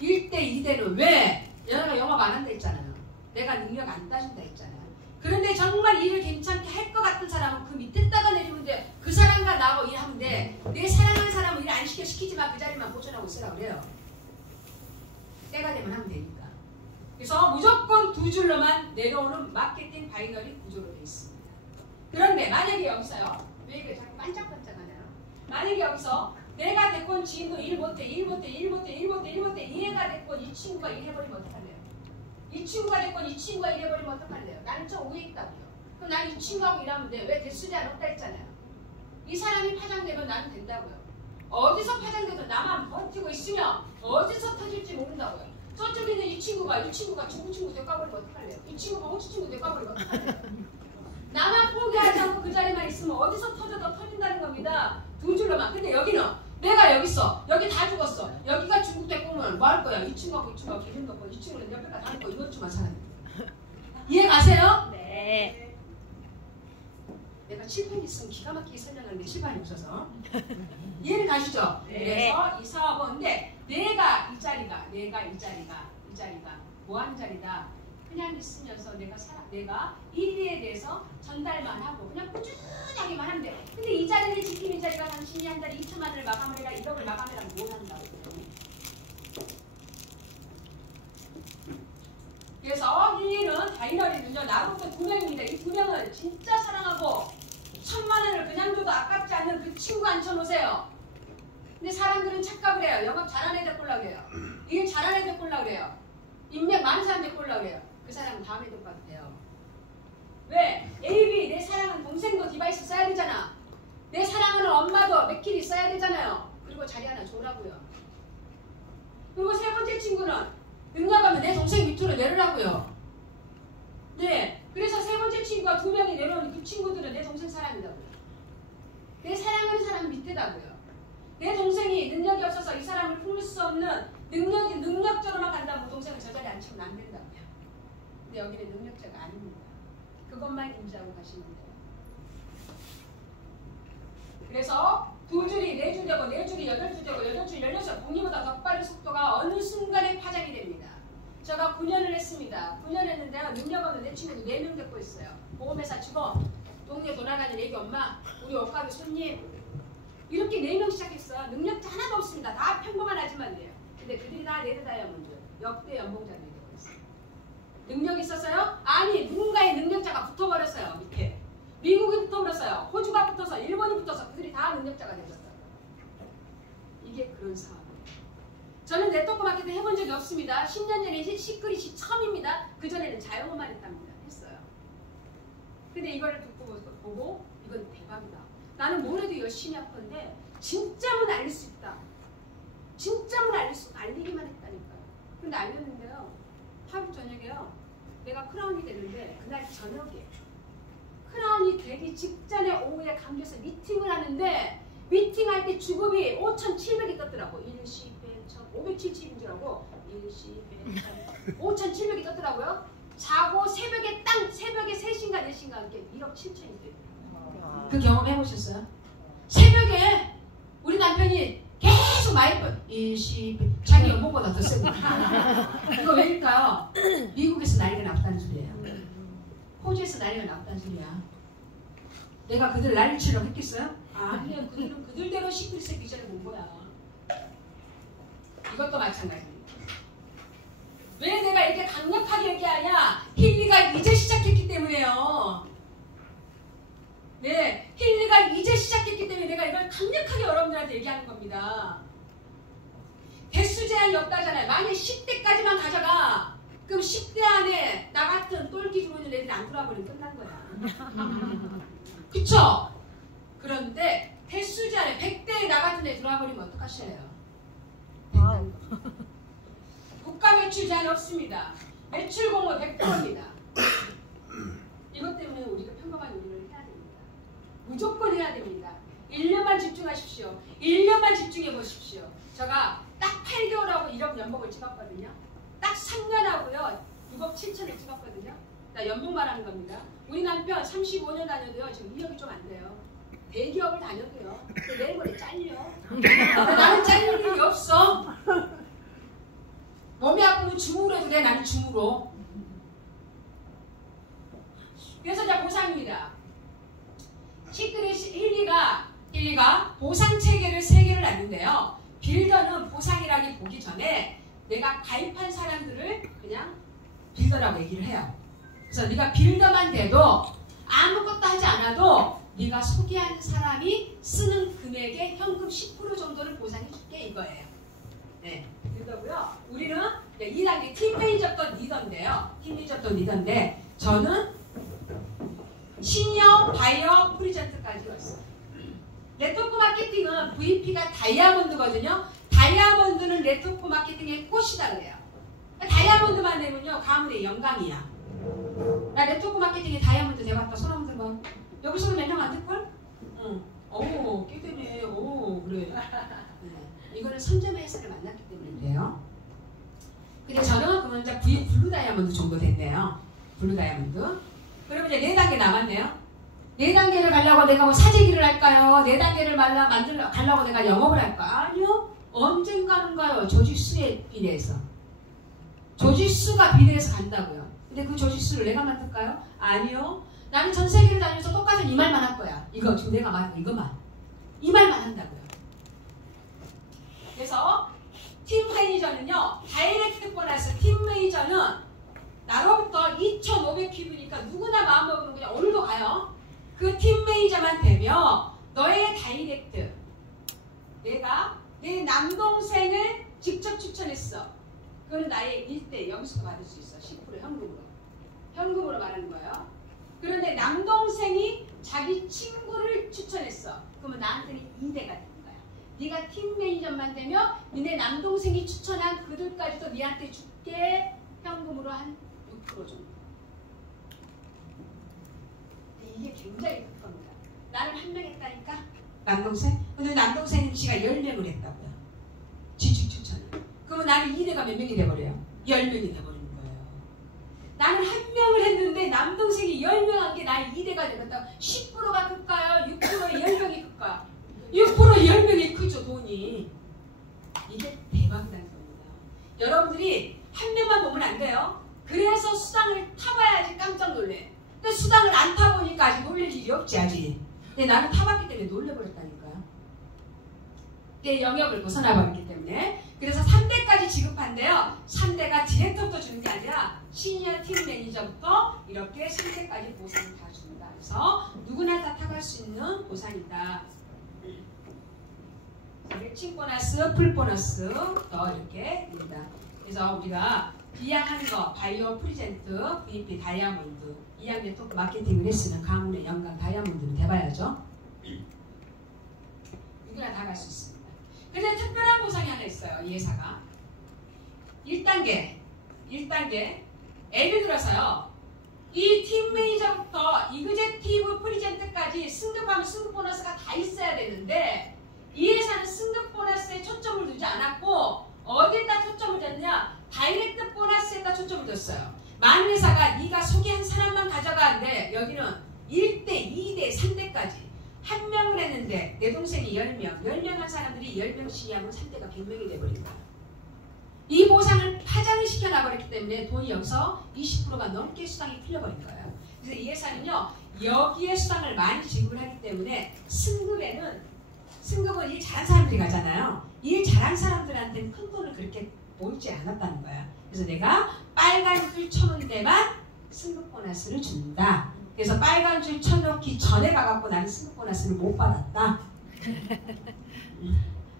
1대 2대는 왜? 내가 영업 안 한다 했잖아요. 내가 능력 안 따진다 했잖아요. 그런데 정말 일을 괜찮게 할 것 같은 사람은 그 밑에다가 내리면 돼. 그 사람과 나하고 일하면 돼. 내 사랑하는 사람은 일 안 시키지만 그 자리만 보존하고 있으라고 그래요. 때가 되면 하면 되니까. 그래서 무조건 2줄로만 내려오는 마케팅 바이너리 구조로 되어 있습니다. 그런데 만약에 여기서요. 왜 이게 자꾸 반짝반짝하나요? 만약에 여기서 내가 됐건 지인도 일 못해 이해가 됐건 이 친구가 일해버리면 어떡할래요? 이 친구가 됐건 이 친구가 일해버리면 어떡할래요? 나는 저 위에 있다고요. 그럼 나는 이 친구하고 일하면 돼. 왜 대수리 안 없다 했잖아요. 이 사람이 파장되면 나는 된다고요. 어디서 파장돼도 나만 버티고 있으면 어디서 터질지 모른다고요. 저쪽에 있는 이 친구가 중국 친구 되어가버리면 어떡할래요? 이 친구가 호주 친구 되어가버리면 어떡할래요? 나만 포기하지 않고 그 자리만 있으면 어디서 터져도 터진다는 겁니다. 두 줄로만. 근데 여기는 내가 여기 있어. 여기 다 죽었어. 여기가 중국 되면 뭐 할 거야? 이 친구하고 이 친구하고 기분 넣고 이 친구는 옆에가 다 있고 이것 좀만 살아야 돼. 이해 가세요? 네. 내가 칠판이 있으면 기가 막히게 설명하는데 칠판이 없어서 이해를 가시죠? 네. 그래서 이 사업인데 내가 이 자리가 뭐 하는 자리다. 그냥 있으면서 내가 일에 대해서 전달만 하고 그냥 꾸준하게만 하면 돼. 근데 이 자리를 지키는 자리가 당신이 한 달에 2천만 원을 마감해라 1억을 마감해라 뭘 한다고. 그래서 힐리는 다이너리는요 나로부터 2명입니다. 이 2명은 진짜 사랑하고 1,000만 원을 그냥 줘도 아깝지 않는 그 친구 앉혀놓으세요. 근데 사람들은 착각을 해요. 영업 잘하는 애들 꼴라 그래요. 일 잘하는 애들 꼴라 그래요. 인맥 많은 사람들 꼴라 그래요. 그 사람은 다음에 될 것 같아요. 왜? AB 내 사랑하는 동생도 디바이스 써야 되잖아. 내 사랑하는 엄마도 맥킬이 써야 되잖아요. 그리고 자리 하나 줘라고요. 그리고 세 번째 친구는 능력하면 내 동생 밑으로 내려라고요. 네. 그래서 세 번째 친구가 2명이 내려오는 그 친구들은 내 동생 사람이라고요. 내 사랑하는 사람 밑에다고요. 내 동생이 능력이 없어서 이 사람을 품을 수 없는 능력자로만 간다면 동생을 저 자리에 앉히면 안 된다고요. 근데 여기는 능력자가 아닙니다. 그것만 인지하고 가시면 돼요. 그래서 2줄이 4줄 되고 4줄이 8줄 되고 8줄 16줄 공리보다 더 빠른 속도가 어느 순간에 파장이 됩니다. 제가 9년을 했습니다. 9년 했는데요. 능력 없는 내 친구도 4명 데리고 있어요. 보험회사 직원, 동네 돌아가는 애기 엄마, 우리 옷가게 손님 이렇게 4명 시작했어요. 능력자 하나도 없습니다. 다 평범한 아줌마들이에요. 근데 그들이 다 레드 다이아몬드, 역대 연봉자들이 되고 있어요. 능력이 있었어요? 아니, 누군가의 능력자가 붙어버렸어요. 밑에. 미국이 붙어버렸어요. 호주가 붙어서, 일본이 붙어서 그들이 다 능력자가 되셨어요. 이게 그런 상황이에요. 저는 네트워크 마케팅 해본 적이 없습니다. 10년 전에 시크릿이 처음입니다. 그전에는 자영업만 했어요. 근데 이거를 듣고 보고 이건 대박이다. 나는 뭘 해도 열심히 할 건데 진짜면 알릴 수 있다. 진짜면 알리기만 했다니까요. 근데 알렸는데요. 하루 저녁에요. 내가 크라운이 되는데 그날 저녁에 크라운이 되기 직전에 오후에 감겨서 미팅을 하는데 미팅할 때 주급이 5,700이 떴더라고. 110에 577인 줄 알고 110에 5,700이 떴더라고요. 자고 새벽에 3시인가 4시인가 함께 1억 7천이 돼요. 그 경험 해보셨어요? 새벽에 우리 남편이 계속 마이크 20 자기 연봉보다 더 세고 이거 왜일까요? 미국에서 난리가 났다는 소리예요. 호주에서 난리가 났다는 소리야. 내가 그들 난리 치려고 했겠어요? 아니요. 그들은 그들대로 시크릿의 비전을 본 거야. 이것도 마찬가지입니다. 왜 내가 이렇게 강력하게 얘기하냐? 힐리가 이제 시작했기 때문에요. 네, 힐리가 이제 시작했기 때문에 내가 이걸 강력하게 여러분들한테 얘기하는 겁니다. 대수 제한이 없다잖아요. 만약 10대까지만 가져가. 그럼 10대 안에 나 같은 똘끼 주머니 애들이 안 돌아버리면 끝난 거야. 그쵸? 그런데 대수 제한에 100대에 나 같은 애 들어와버리면 어떡하실래요? 국가 매출 제한 없습니다. 매출 공모 100%입니다. 이것 때문에 우리가 평범한 요리를 해야 됩니다. 무조건 해야 됩니다. 1년만 집중하십시오. 1년만 집중해 보십시오. 제가 딱 8개월하고 1억 연봉을 찍었거든요. 딱 3년하고요. 6억 7천을 찍었거든요. 나 연봉 말하는 겁니다. 우리 남편 35년 다녀도요. 지금 2억이 좀 안 돼요. 대기업을 다녀도요. 내일 모레 잘려. 나는 잘릴 일이 없어. 몸이 아프면 줌으로 해도 돼. 나는 줌으로. 그래서 자 보상입니다. 시크릿 힐리가 보상 체계를 3개를 놨는데요. 빌더는 보상이라기 보기 전에 내가 가입한 사람들을 그냥 빌더라고 얘기를 해요. 그래서 네가 빌더만 돼도 아무것도 하지 않아도 네가 소개한 사람이 쓰는 금액의 현금 10% 정도를 보상해 줄게 이거예요. 네, 빌더고요. 우리는 2단계 팀 매니저도 리더인데요. 팀 매니저도 리더인데 저는 시니어 바이어 프리젠트까지 왔어요. 네트워크 마케팅은 VP가 다이아몬드거든요. 다이아몬드는 네트워크 마케팅의 꽃이다 그래요. 다이아몬드만 내면요 가문의 영광이야. 나 네트워크 마케팅에 다이아몬드 대봤다. 손 한번 들어. 여기서도 몇 명 안 될걸? 응. 오, 꽤 되네. 오, 그래. 네. 이거는 선점의 햇살을 만났기 때문인데요. 근데 저는 그러면 이제 블루 다이아몬드 정도 됐네요. 블루 다이아몬드. 그러면 이제 4단계 남았네요. 4단계를 가려고 내가 뭐 사재기를 할까요? 4단계를 가려고 내가 영업을 할까? 아니요. 언젠가는 가요. 조지수에 비례해서. 조지수가 비례해서 간다고요. 근데 그 조지수를 내가 만들까요? 아니요. 나는 전 세계를 다니면서 똑같은 이 말만 할 거야. 이거 지금 내가 말한 거 이것만. 이 말만 한다고요. 그래서 팀 매니저는요. 다이렉트 보너스 팀 매니저는 나로부터 2,500큐브니까 누구나 마음먹으면 그냥 오늘도 가요. 그 팀 매니저만 되면 너의 다이렉트 내가 내 남동생을 직접 추천했어. 그건 나의 일대 여기서도 받을 수 있어. 10% 현금으로. 현금으로 말하는 거예요. 그런데 남동생이 자기 친구를 추천했어. 그러면 나한테는 2대가 되는 거야. 네가 팀 매니저만 되면 니네 남동생이 추천한 그들까지도 니한테 줄게. 현금으로 한 6% 정도. 이게 굉장히 큰 겁니다. 나는 한 명 했다니까? 남동생? 근데 남동생 씨가 10명을 했다고요. 지식 추천을. 그러면 나는 2대가 몇 명이 돼버려요? 10명이 돼버리는 거예요. 나는 한 명을 했는데 남동생이 10명 한 게 나의 2대가 되겠다. 10%가 클까요? 6%의 10명이 클까요? 6% 10명이 크죠, 돈이. 이게 대박이라는 겁니다. 여러분들이 한 명만 보면 안 돼요. 그래서 수당을 타봐야지 깜짝 놀래. 근데 수당을 안 타보니까 아직 놀랄 일이 없지, 아직. 근데 나는 타봤기 때문에 놀래버렸다니까요. 내 영역을 벗어나버렸기 때문에. 그래서 3대까지 지급한대요. 3대가 디렉터부터 주는 게 아니라 시니어 팀 매니저부터 이렇게 3대까지 보상을 다 줍니다. 그래서 누구나 다 타갈 수 있는 보상이다. 친 보너스, 풀 보너스 더 이렇게 됩니다. 그래서 우리가 비약하는 거, 바이오 프리젠트, VP 다이아몬드 2학년 토크 마케팅을 했으면 가문의 영광 다이아몬드는 돼봐야죠. 누구나 다 갈 수 있습니다. 근데 특별한 보상이 하나 있어요. 이 회사가 1단계 예를 들어서요. 이 팀 매니저부터 이그제티브 프리젠트까지 승급하면 승급 보너스가 다 있어야 되는데 이 회사는 승급 보너스에 초점을 두지 않았고 어디에다 초점을 뒀냐? 다이렉트 보너스에다 초점을 뒀어요. 많은 회사가 네가 소개한 사람만 가져가는데 여기는 1대, 2대, 3대까지 한 명을 했는데 내 동생이 10명, 10명 한 사람들이 10명씩 하면 3대가 100명이 돼버린 거야. 이 보상을 파장을 시켜놔버렸기 때문에 돈이 여기서 20%가 넘게 수당이 풀려버린 거예요. 그래서 이 회사는요. 여기에 수당을 많이 지불하기 때문에 승급은 일 잘한 사람들이 가잖아요. 일 잘한 사람들한테는 큰 돈을 그렇게 모이지 않았다는 거야. 그래서 내가 빨간 줄 쳐놓은 데만 승급 보너스를 준다. 그래서 빨간 줄 쳐놓기 전에 가갖고 나는 승급 보너스를 못 받았다.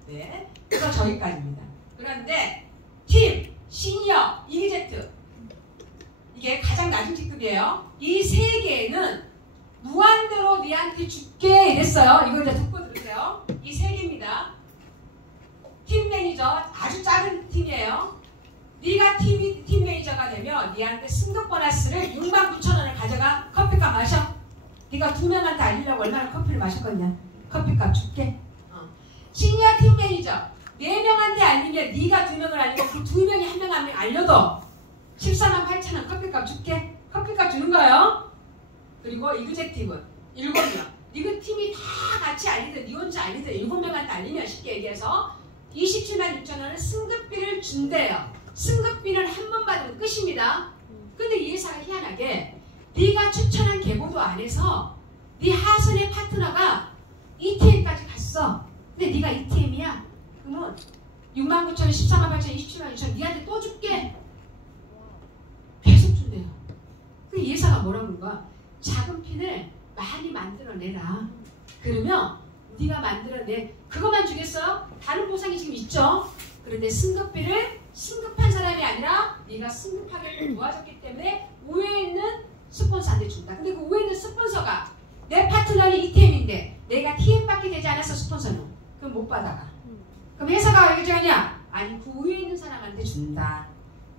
네, 그래서 저기까지입니다. 그런데 팀, 시니어, 이그제트 이게 가장 낮은 직급이에요. 이 세 개는 무한대로 니한테 줄게 이랬어요. 이거 이제 듣고 들으세요. 이 세 개입니다. 팀 매니저 아주 작은 팀이에요. 네가 팀 매니저가 되면 니한테 승급 보너스를 69,000원을 가져가 커피값 마셔. 네가 2명한테 알리려고 얼마나 커피를 마셨겠냐. 커피값 줄게. 시니어 팀 매니저 4명한테 알리면 네가 2명을 알리고 그 2명이 한 명 한 명 알려도 148,000원 커피값 줄게. 커피값 주는 거예요. 그리고 이그제티브 7명. 이거 팀이 다 같이 알리든 니 혼자 알리든 7명한테 알리면 쉽게 얘기해서 276,000원은 승급비를 준대요. 승급비는 한 번 받으면 끝입니다. 근데 이 회사가 희한하게 네가 추천한 계보도 안 해서 네 하선의 파트너가 ETM까지 갔어. 근데 네가 ETM이야. 그러면 69,000원, 148,000원, 276,000원 니한테 또 줄게. 계속 준대요. 그 이 회사가 뭐라고 그런 거야? 작은 핀을 많이 만들어내라. 그러면 네가 만들어내. 그것만 주겠어요? 다른 보상이 지금 있죠? 그런데 승급비를 승급한 사람이 아니라 네가 승급하게 도와줬기 때문에 우회에 있는 스폰서한테 준다. 근데 그 우회에 있는 스폰서가 내 파트너는 ETM인데 내가 TM밖에 되지 않았어 스폰서는. 그럼 못 받아가. 그럼 회사가 왜 저러냐? 아니 그 우회에 있는 사람한테 준다.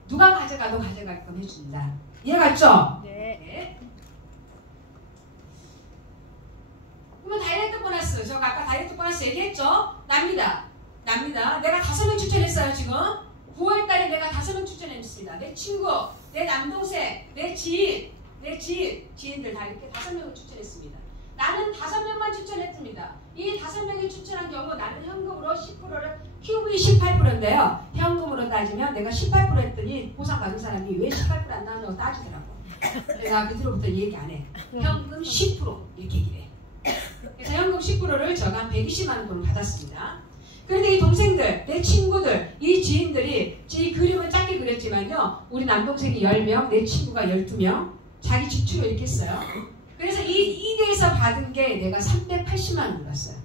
누가 가져가도 가져갈끔 해준다. 이해갔죠? 네. 그러면 다이렉트 보너스, 제가 아까 다이렉트 보너스 얘기했죠? 납니다. 내가 5명 추천했어요 지금. 9월달에 내가 5명 추천했습니다. 내 친구, 내 남동생, 내 지인들 다 이렇게 5명을 추천했습니다. 나는 5명만 추천했습니다. 이 5명이 추천한 경우 나는 현금으로 10%를 QV 18%인데요. 현금으로 따지면 내가 18% 했더니 보상 받은 사람이 왜 18% 안 나오냐고 따지더라고. 내가 그 뒤로부터 얘기 안 해. 현금 10% 이렇게 얘기를 해. 그래서 현금 10%를 제가 한 120만 원 돈을 받았습니다. 그런데 이 동생들, 내 친구들, 이 지인들이 이 그림은 짧게 그렸지만요. 우리 남동생이 10명, 내 친구가 12명, 자기 집주로 이렇게 했어요. 그래서 이 대에서 받은 게 내가 380만 원 받았어요.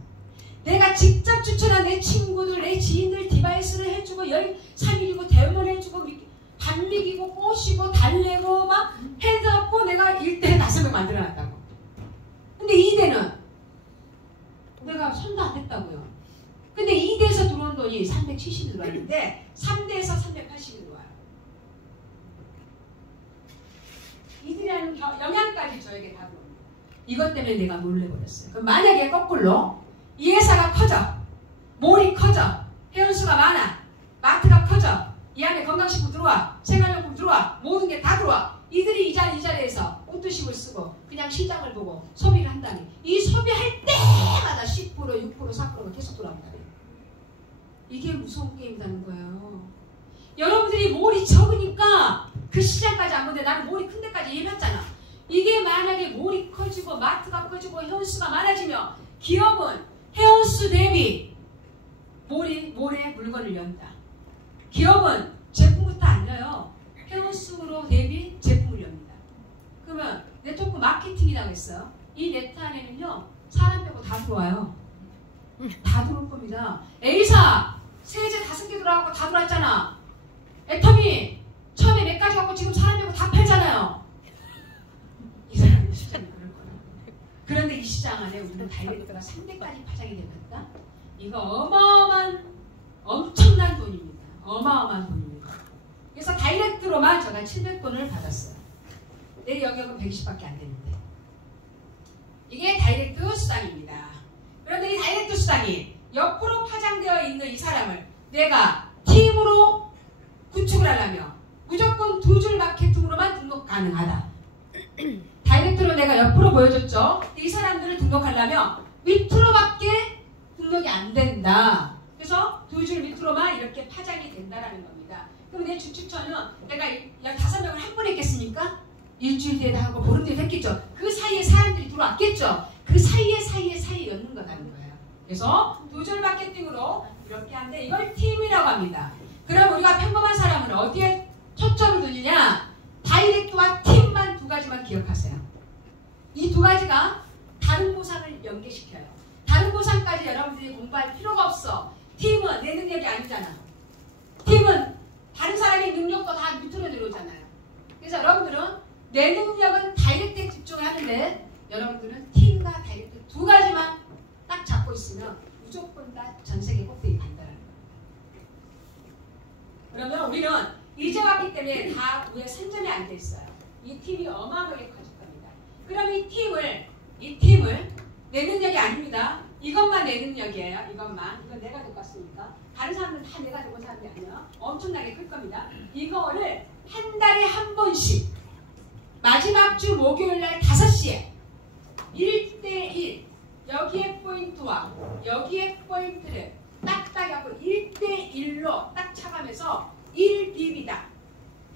내가 직접 추천한 내 친구들, 내 지인들 디바이스를 해주고 3일이고 대응을 해주고 밥 먹이고 꼬시고 달래고 막 해갖고 내가 1대 5명 만들어놨다고. 근데 2대는 내가 손도 안 댔다고요. 근데 2대에서 들어온 돈이 370이 들어왔는데 3대에서 380이 들어와요. 이들이라는 영향까지 저에게 다 들어옵니다. 이것 때문에 내가 놀래버렸어요. 그럼 만약에 거꾸로 이 회사가 커져, 몰이 커져, 회원수가 많아, 마트가 커져, 이 안에 건강식품 들어와, 생활용품 들어와, 모든 게 다 들어와. 이들이 이 자리에서 옷도식을 쓰고 그냥 시장을 보고 소비를 한다니 이 소비할 때마다 10%, 6%, 4%가 계속 돌아온다니. 이게 무서운 게임이라는 거예요. 여러분들이 몰이 적으니까 그 시장까지 안 보는데 나는 몰이 큰 데까지 해놨잖아. 이게 만약에 몰이 커지고 마트가 커지고 회원수가 많아지면 기업은 회원수 대비 몰에 물건을 연다. 기업은 제품부터 안 여요. 회원수로 대비 제품을 엽니다. 그러면 네트워크 마케팅이라고 했어요. 이 네트 안에는요. 사람 빼고 다 들어와요. 다 들어올 겁니다. A사 세제 5개 들어가고 다 들어왔잖아. 애터미 처음에 몇 가지 갖고 지금 사람 빼고 다 팔잖아요. 이 사람의 시장이 그럴 거야. 그런데 이 시장 안에 우리는 다이렉트가 3대까지 파장이 되겠다. 이거 어마어마한 엄청난 돈입니다. 어마어마한 돈입니다. 그래서 다이렉트로만 제가 700돈을 받았어요. 내 영역은 120밖에 안 되는데. 이게 다이렉트 수당입니다. 그런데 이 다이렉트 수당이 옆으로 파장되어 있는 이 사람을 내가 팀으로 구축을 하려면 무조건 2줄 마케팅으로만 등록 가능하다. 다이렉트로 내가 옆으로 보여줬죠. 이 사람들을 등록하려면 밑으로밖에 등록이 안 된다. 그래서 2줄 밑으로만 이렇게 파장이 된다라는 겁니다. 그럼 내 주축처는 내가 15명을 한 번에 했겠습니까? 일주일 뒤에 다 하고 보름 뒤에 했겠죠. 그 사이에 사람들이 들어왔겠죠. 그 사이에 엮는 거라는 거예요. 그래서 2줄 마케팅으로 이렇게 하는데 이걸 팀이라고 합니다. 그럼 우리가 평범한 사람은 어디에 초점을 두느냐? 다이렉트와 팀만 2가지만 기억하세요. 이 2가지가 다른 보상을 연계시켜요. 다른 보상까지 여러분들이 공부할 필요가 없어. 팀은 내 능력이 아니잖아. 팀은 다른 사람의 능력도 다 밑으로 내려오잖아요. 그래서 여러분들은 내 능력은 다이렉트에 집중을 하는데 여러분들은 팀과 다이렉트 2가지만 딱 잡고 있으면 무조건 다 전세계 꼭대기 간다는 거예요. 그러면 우리는 이제 왔기 때문에 다 위에 선점에 앉아 있어요. 이 팀이 어마어마하게 커질 겁니다. 그럼 이 팀을 내 능력이 아닙니다. 이것만 내 능력이에요. 이것만. 이건 내가 될 것 같습니까? 다른 사람들은 다 내가 되고 사람이 아니에요. 엄청나게 클 겁니다. 이거를 한 달에 한 번씩 마지막 주 목요일날 5시에 1대1 여기에 포인트와 여기에 포인트를 딱딱 하고 1대1로 딱 차가면서 1BB당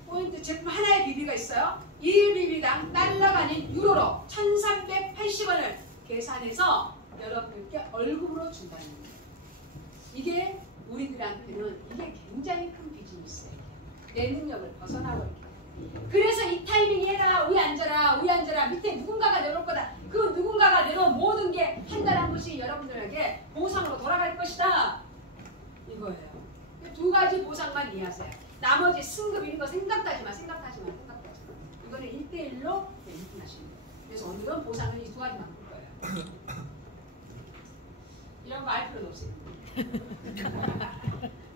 포인트 제품 하나의 BB가 있어요. 1BB당 달러가 아닌 유로로 1380원을 계산해서 여러분들께 월급으로 준다는 거예요. 이게 우리들한테는 이게 굉장히 큰 비즈니스예요. 내 능력을 벗어나고 이렇게. 그래서 이 타이밍에다 위에 앉아라 밑에 누군가가 내놓을 거다. 그 누군가가 내놓은 모든 게 한 달에 한 번씩 여러분들에게 보상으로 돌아갈 것이다. 이거예요. 2가지 보상만 이해하세요. 나머지 승급 이런 거 생각도 하지 마. 이거는 1대1로 인증하시는 거예요. 그래서 오늘은 보상을 이 2가지만 볼 거예요. 이런 거 알 필요도 없어요.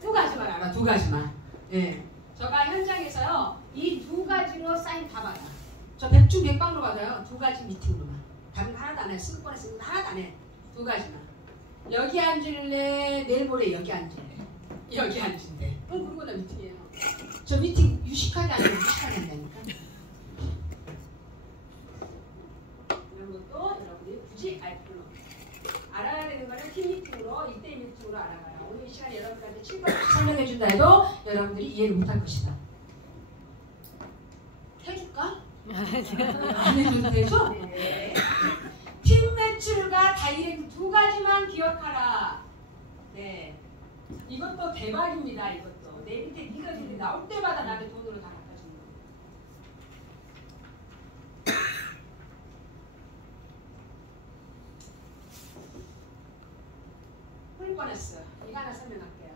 2가지만 알아. 2가지만. 예. 제가 현장에서요 이 두 가지로 사인 다 받아. 저 백중백방으로 받아요. 두 가지 미팅으로만. 다른 거 하나도 안 해. 쓸 거나 쓰는 거 하나도 안 해. 두 가지만. 여기 앉을래? 내일 모레 여기 앉을래? 여기 앉을래? 그리고 나 미팅이에요. 저 미팅 유식하게 안 해요. 유식하게 한다니까. 이런 것도 여러분이 굳이 알 필요 없어요. 알아야 되는 거는 팀 미팅으로, 1대1 미팅으로 알아가라. 오늘 이 시간에 여러분들한테 7번씩 설명해 준다 해도 여러분들이 이해를 못할 것이다. 해줄까? 안 해줘도 되죠? 네. 팀 매출과 다이렉트 두 가지만 기억하라. 네. 이것도 대박입니다. 이것도. 내 밑에 리더들이 나올 때마다 나를 돈으로 다 갚아주는 거예요. 풀보너스. 이거 하나 설명할게요.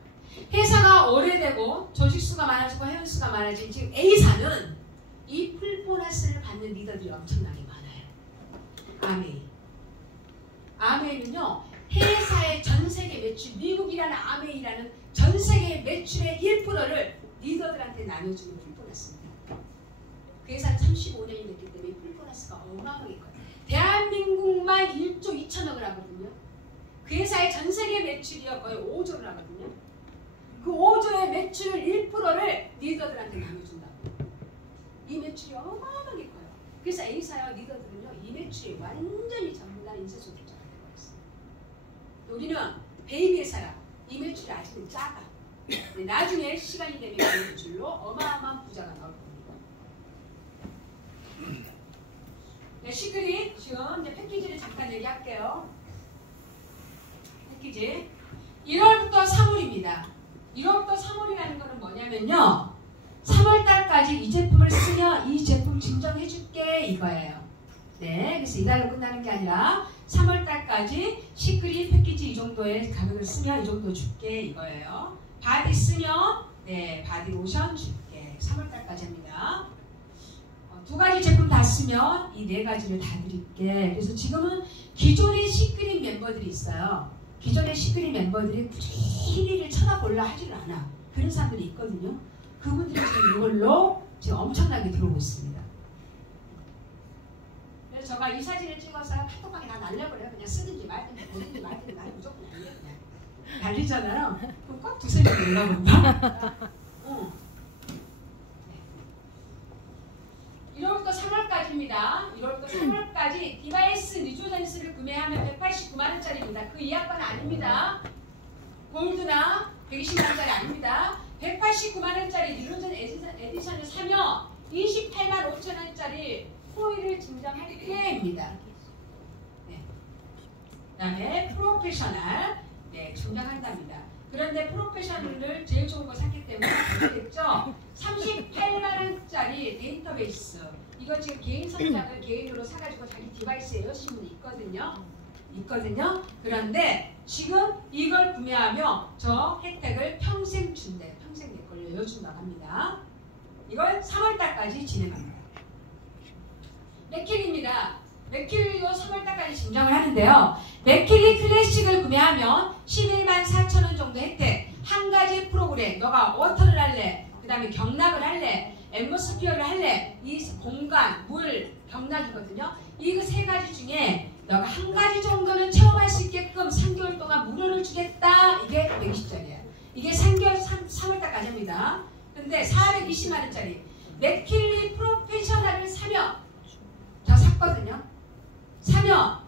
회사가 오래되고 조직수가 많아지고 회원수가 많아진 지금 A사는 이 풀보너스를 받는 리더들이 엄청나게 많아요. 아메이. 아메이는요. 회사의 전세계 매출, 미국이라는 아메이라는 전세계 매출의 1%를 리더들한테 나눠주는 풀보너스입니다. 그 회사는 35년이 됐기 때문에 풀보너스가 어마어마하게 커요. 대한민국만 1조 2천억을 하거든요. 그 회사의 전세계 매출이요 거의 5조를 하거든요. 그 5조의 매출 1%를 리더들한테 나눠준다고. 이 매출이 어마어마하게 커요. 그래서 A사와 리더들은요 이 매출이 완전히 전부 다 인쇄소득자가 되고 있어요. 우리는 베이비 회사야. 이 매출이 아직은 작아. 나중에 시간이 되면 이 매출로 어마어마한 부자가 나올 겁니다. 네, 시크릿 지금 이제 패키지를 잠깐 얘기할게요. 패키지 1월부터 3월입니다. 1월부터 3월이라는 거는 뭐냐면요. 3월달까지 이 제품을 쓰면 이 제품 증정해줄게 이거예요. 네, 그래서 이달로 끝나는 게 아니라 3월달까지 시크릿 패키지 이 정도의 가격을 쓰면 이 정도 줄게 이거예요. 바디 쓰면 네, 바디 로션 줄게. 3월달까지 합니다. 두 가지 제품 다 쓰면 이 네 가지를 다 드릴게. 그래서 지금은 기존의 시크릿 멤버들이 있어요. 기존의 시크릿 멤버들이 굳이 1위를 쳐다보려 하지를 않아. 그런 사람들이 있거든요. 그분들이 지금 이걸로 지금 엄청나게 들어오고 있습니다. 그래서 제가 이 사진을 찍어서 카톡방에 다 날려버려요. 그냥 쓰든지 말든지 보든지 말든지 난 무조건 날려 그냥. 날리잖아요. 그럼 꼭 두세 명 올라본다. 1월부터 3월까지입니다. 1월부터 3월까지 디바이스 리조전스를 구매하면 189만원짜리입니다. 그 이하가는 아닙니다. 골드나 120만원짜리 아닙니다. 189만원짜리 리조전 에디션을 사면 28만 5천원짜리 코일을 증정할게입니다. 네. 그 다음에 프로페셔널 네, 증정한답니다. 그런데 프로페셔널을 제일 좋은 거 샀기 때문에 아시겠죠? 38만원짜리 데이터베이스 이거 지금 개인 선착을 개인으로 사가지고 자기 디바이스에 여신 분이 있거든요. 그런데 지금 이걸 구매하면 저 혜택을 평생 준대. 평생 내 걸로 여준다고 합니다. 이걸 3월달까지 진행합니다. 맥킬리입니다. 맥킬리도 3월달까지 증정을 하는데요. 맥킬리 클래식을 구매하면 11만 4천원 정도 혜택. 한 가지 프로그램, 너가 워터를 할래, 그 다음에 경락을 할래, 앰모스피어를 할래, 이 공간, 물, 경락이거든요. 이 세 가지 중에 너가 한 가지 정도는 체험할 수 있게끔 3개월 동안 무료를 주겠다. 이게 120짜리예요. 이게 3월달까지 합니다. 근데 420만원짜리 맥킬리 프로페셔널을 사면 저 샀거든요. 사면